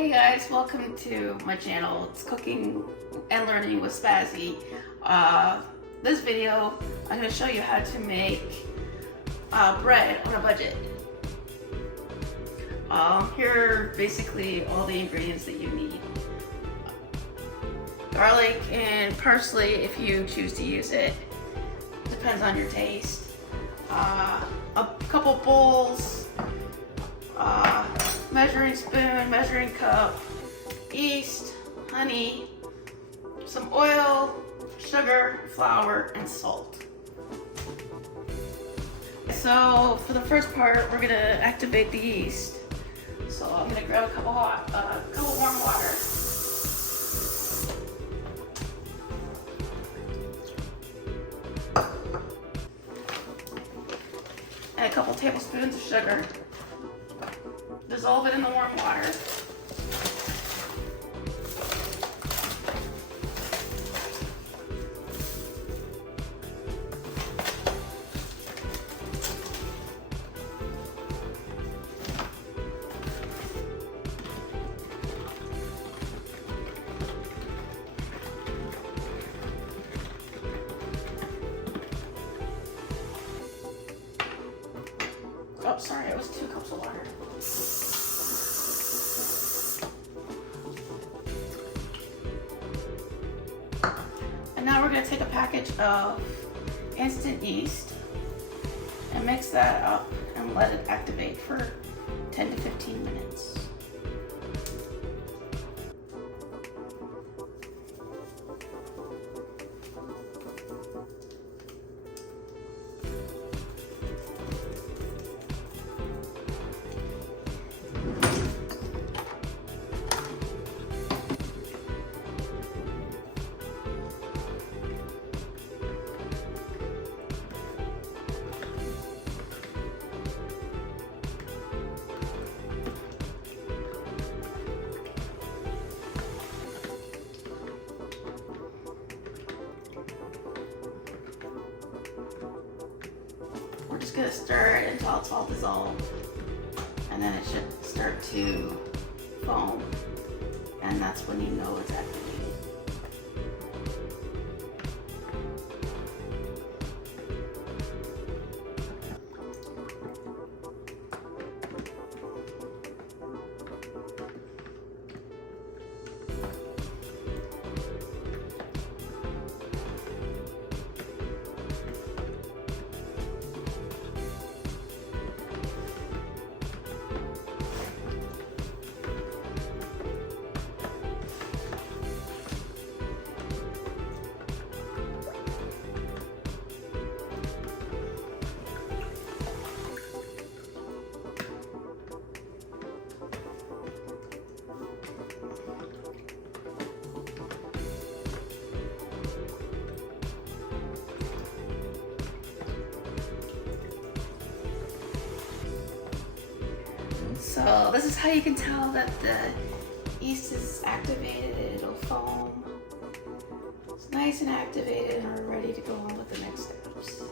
Hey guys, welcome to my channel. It's Cooking and Learning with Spazzy. This video, I'm going to show you how to make bread on a budget. Here are basically all the ingredients that you need. Garlic and parsley if you choose to use it. Depends on your taste. A couple bowls. Measuring spoon, measuring cup, yeast, honey, some oil, sugar, flour, and salt. So for the first part, we're gonna activate the yeast. So I'm gonna grab a couple warm water. And a couple tablespoons of sugar. Dissolve it in the warm water. Oh, sorry, it was 2 cups of water. And now we're going to take a package of instant yeast and mix that up and let it activate for 10 to 15 minutes. We're just going to stir it until it's all dissolved, and then it should start to foam, and that's when you know it's activated. So this is how you can tell that the yeast is activated. It'll foam. It's nice and activated, and we're ready to go on with the next steps.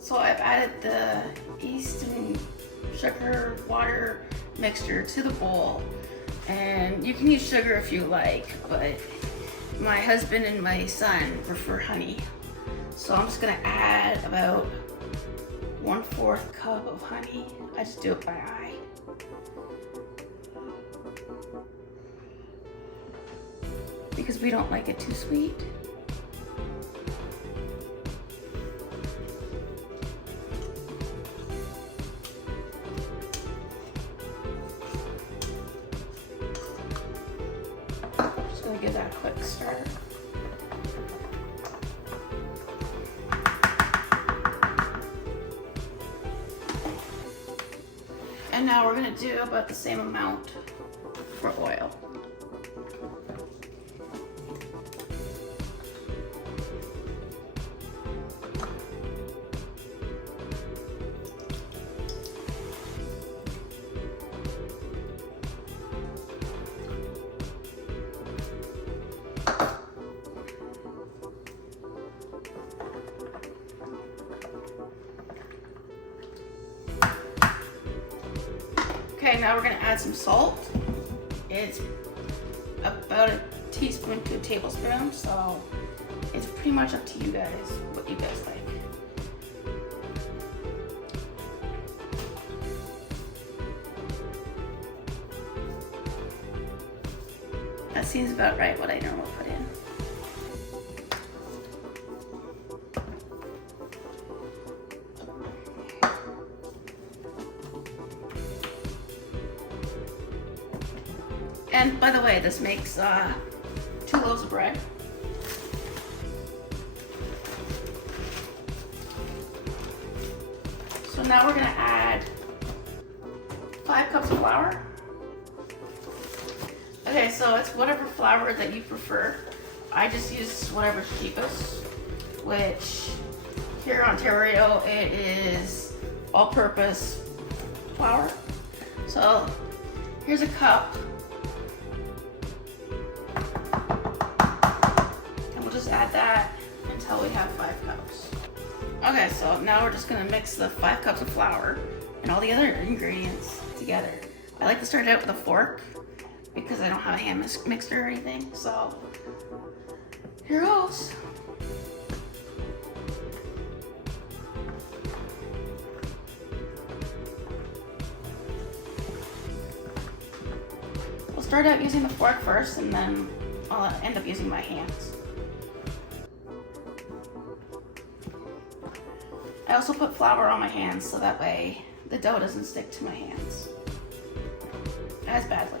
So I've added the yeast and sugar water mixture to the bowl, and you can use sugar if you like, but my husband and my son prefer honey. So I'm just gonna add about 1/4 cup of honey. I just do it by eye. Because we don't like it too sweet. Give that a quick stir. And now now we're gonna do about the same amount for oil. Okay, now we're gonna add some salt. It's about a teaspoon to a tablespoon, so it's pretty much up to you guys, what you guys like. That seems about right, what I normally put in. And by the way, this makes 2 loaves of bread. So now we're gonna add 5 cups of flour. Okay, so it's whatever flour that you prefer. I just use whatever's cheapest, which here in Ontario, it is all-purpose flour. So here's a cup. Just add that until we have 5 cups. Okay, so now we're just gonna mix the 5 cups of flour and all the other ingredients together. I like to start out with a fork because I don't have a hand mixer or anything, so here goes. We'll start out using the fork first and then I'll end up using my hands. I also put flour on my hands so that way the dough doesn't stick to my hands as badly.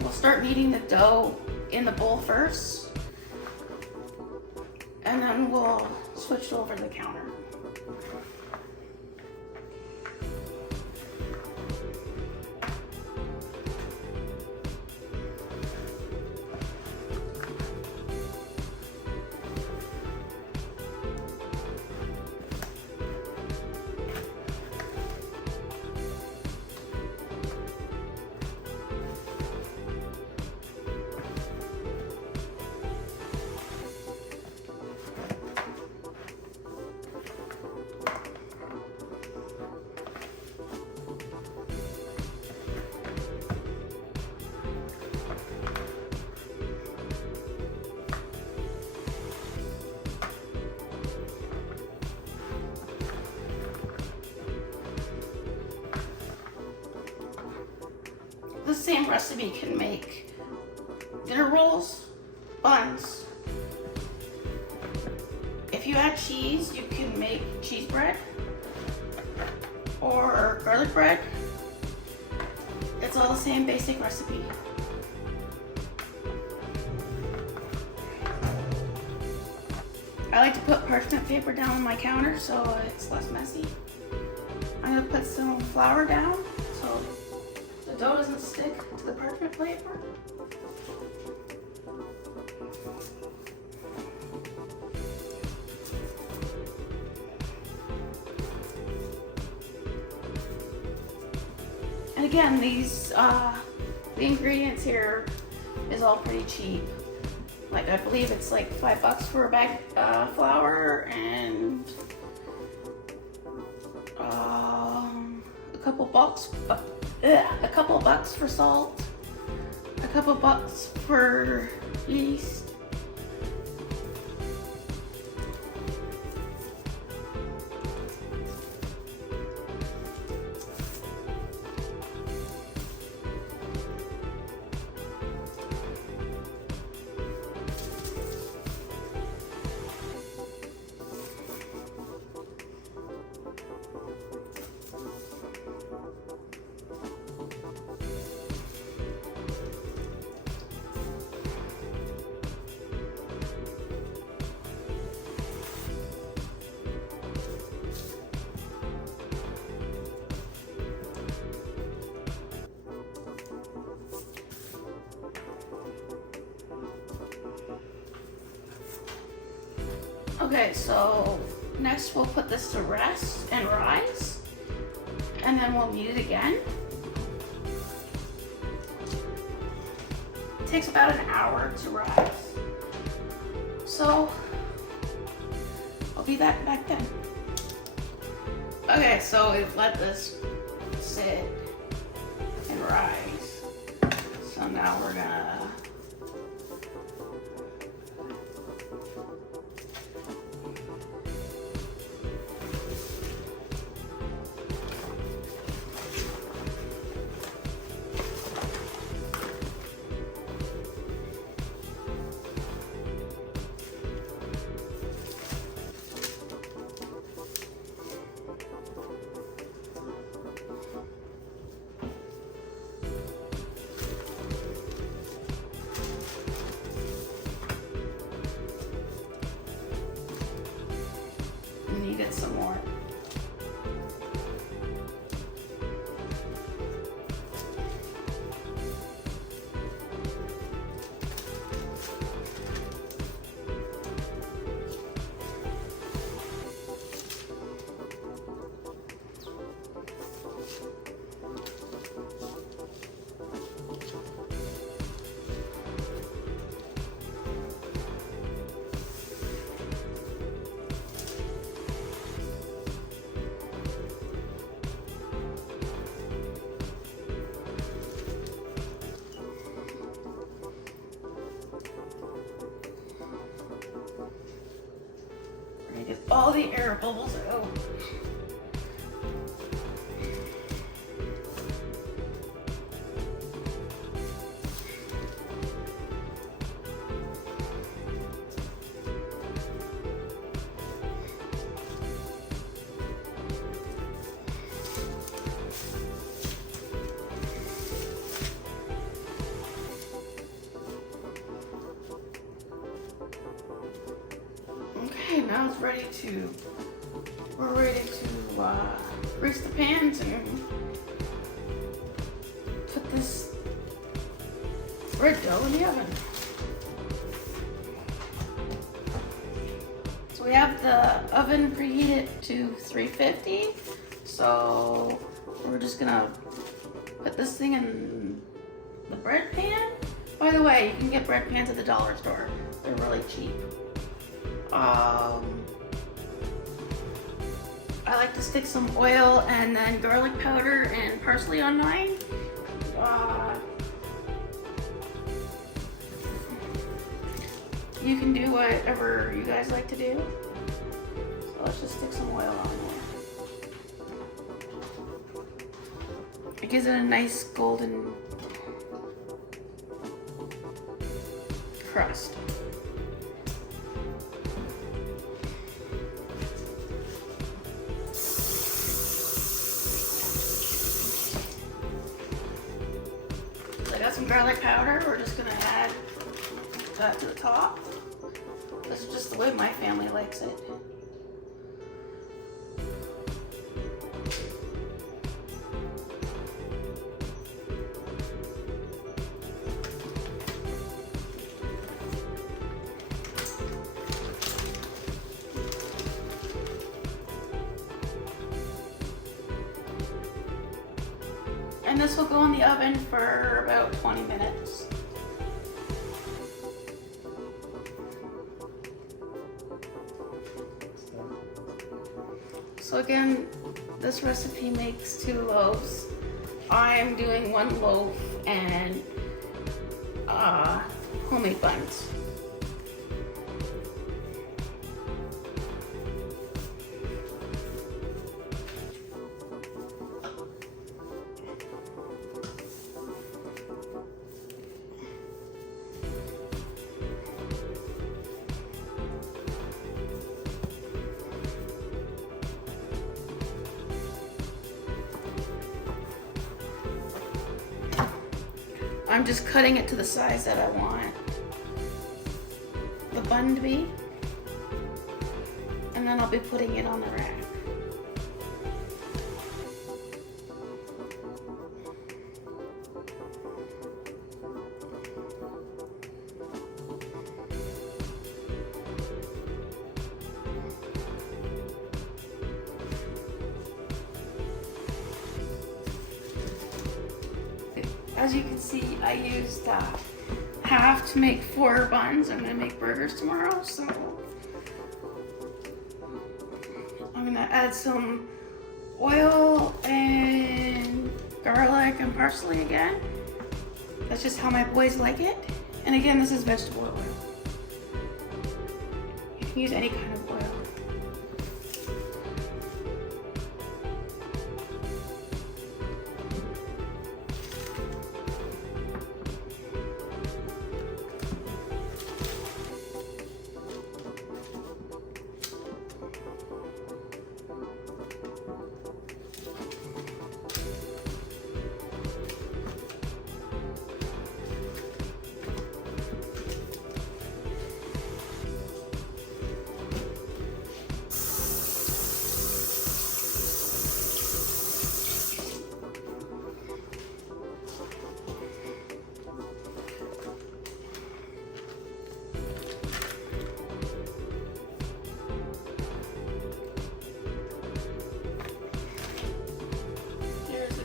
We'll start kneading the dough in the bowl first, and then we'll switch over to the counter. The same recipe can make dinner rolls, buns. If you add cheese, you can make cheese bread or garlic bread. It's all the same basic recipe. I like to put parchment paper down on my counter so it's less messy. I'm gonna put some flour down so the dough doesn't stick to the parchment paper. And again, these the ingredients here is all pretty cheap. Like I believe it's like $5 for a bag of flour and a couple bucks for salt, a couple bucks for yeast. Okay, so next we'll put this to rest and rise, and then we'll knead it again. It takes about an hour to rise. So I'll be back then. Okay, so we've let this sit and rise. So now we're gonna get some more. Get all the air bubbles out. Okay, now it's ready to, we're ready to grease the pans and put this bread dough in the oven. So we have the oven preheated to 350. So we're just gonna put this thing in the bread pan. By the way, you can get bread pans at the dollar store. They're really cheap. I like to stick some oil and then garlic powder and parsley on mine. You can do whatever you guys like to do. So let's just stick some oil on there. It gives it a nice golden crust. I got some garlic powder. We're just gonna add that to the top. This is just the way my family likes it. And this will go in the oven for about 20 minutes. So again, this recipe makes 2 loaves. I'm doing 1 loaf and homemade buns. I'm just cutting it to the size that I want the bun to be, and then I'll be putting it on the rack. As you can see, I used half to make 4 buns. I'm gonna make burgers tomorrow, so I'm gonna add some oil and garlic and parsley again. That's just how my boys like it. And again, this is vegetable oil. You can use any kind of oil.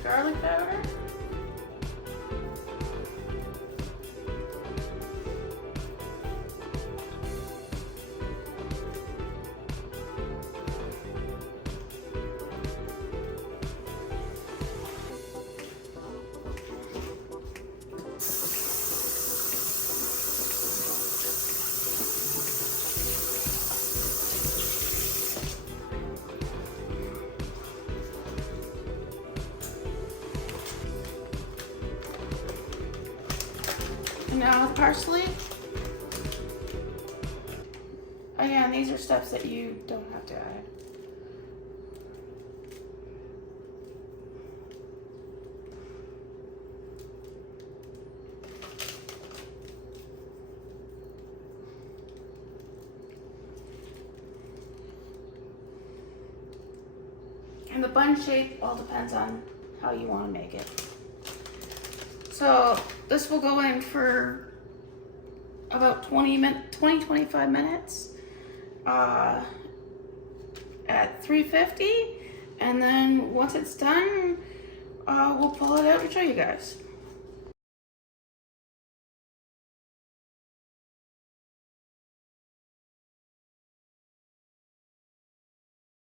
Garlic powder. And now the parsley. Again, these are steps that you don't have to add. And the bun shape all depends on how you want to make it. So this will go in for about 20-25 minutes at 350, and then once it's done, we'll pull it out and show you guys.